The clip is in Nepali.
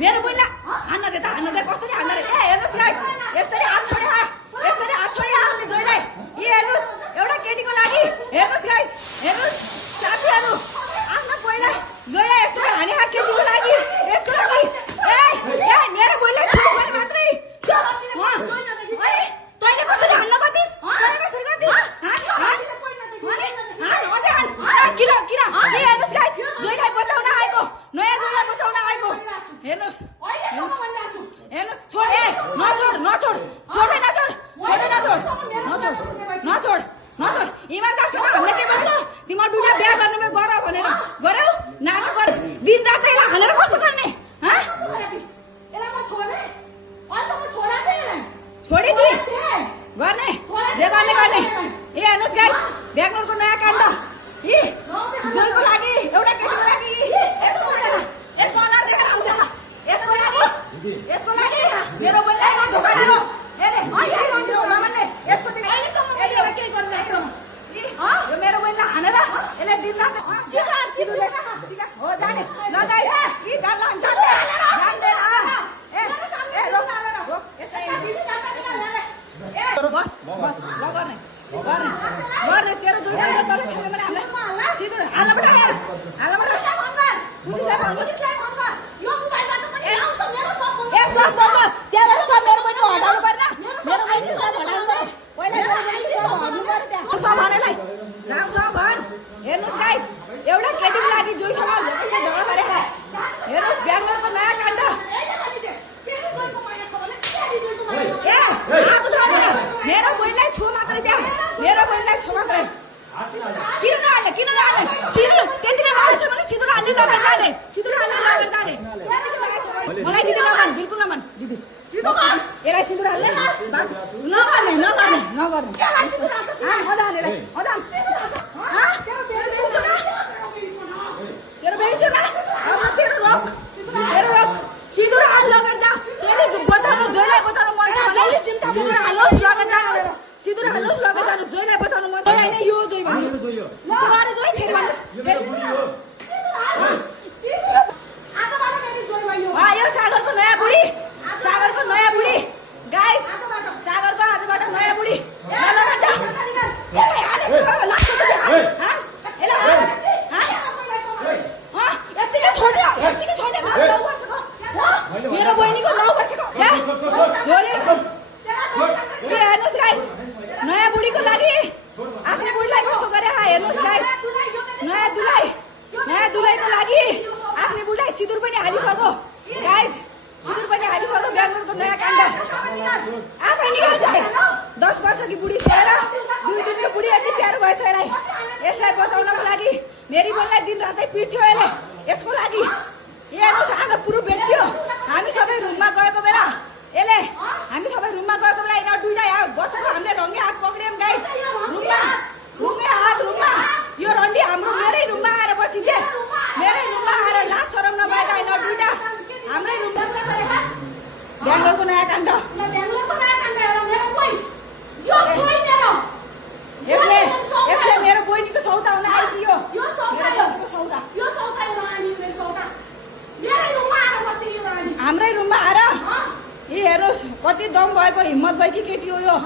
मेरो बुइला हान्न दे कसरी हान्न रे ए हेर्नुस् गाइस यसरी हात छोडे आफ्नो जोइलाई ए हेर्नुस् एउटा केटीको लागि हेर्नुस् गाइस हेर्नुस् साथीहरु आफ्नो बुइला जोइलाई यसरी हाने हात केटीको लागि यसको लागि ए मेरो बुइला छोड्नु मात्रै तैले कसरी हान्न गतिस तैले कसरी गतिस किन हेर्नुस् गाइस जोइलाई बचाउन आएको नयाँ जोइलाई बचाउन आएको हेर्नुस् छोड ए नछोड इमानदारसँग हामीले के भन्नु तिम्रो दुईटा बिहा गर्नुमा गर भनेर गर्यौ नाटक गर्छ दिन रात यसलाई हालेर कस्तो गर्ने छोडिदि गर्ने जे गर्ने ए हेर्नुस् गाइस ब्याङ्गलोरको नयाँ काण्ड जोइको लागि एउटा केटीको लागि यसको अनुहार देखेर आउँछ यसको लागि मेरो बुइलाई धोका दियो यसको यो मेरो बुइलाई हानेर यसले दिन रात हो जाने गर्ने तेरो जोइलाई हेर्नुस् गाइस एउटा केटीको लागि जोइसँग झगडा गरेर हेर्नुस् ब्याङ्गलोरको नयाँ काण्ड मेरो बुइलाई छो मात्रै त्यहाँ मेरो बुइलाई छो मात्रै किन नहाल्ने सिन्दुर त्यतिले माग्छ भने सिन्दुर हाल्ने लगेर जाने मलाई दिदी नमान बिल्कुल नमान दिदी यसलाई सिन्दुर हाल्ने नगर्ने तेरो रोक सिन्दुर हाल लगेर जा बचाउनु जोइलाई बचाउनु मन छ सिन्दुर हाल्नुहोस् लगेर जानु जोइलाई बचाउनु मन छ हैन यो जोइ भन्नु अरे जोइ फेरि यो सागरको नयाँ बुढी गाइस सागरको आजबाट नयाँ बुढी मेरो बहिनीको 9 वर्षको हेर्नुस् गाइस नयाँ बुढीको लागि आफ्नो बुढीलाई कस्तो गरे हेर्नुस् गाइस नयाँ दुलाईको लागि आफ्नो बुढीलाई सिन्दुर पनि हालिसक्यो गाइस ब्याङ्गलोरको नयाँ काण्ड आफै निकाल्छ 10 वर्षकी बुढी छोडेर 2 दिनको बुढी यति प्यारो भएछ यसलाई बचाउनको लागि मेरी बुढीलाई दिन रातै पिट्थ्यो यसको लागि हेर्नुस् आज पुरो भेट्यो हामी सबै रुममा गएको बेला यिनीहरू दुईटा बसेको हामीले रङ्गे हात पक्रियौँ गाइस रुममा यो रन्डी हाम्रो मेरै रुममा आएर बसिथे मेरै रुममा आएर लाज शरम नभएका यिनीहरू दुईटा हाम्रै रुममा ब्याङ्गलोरको नयाँ काण्ड यसले मेरो बहिनीको सौदा हुन आइदियो हाम्रै रुममा आएर हेर्नुहोस् कति दम भएको हिम्मत भएकी केटी हो यो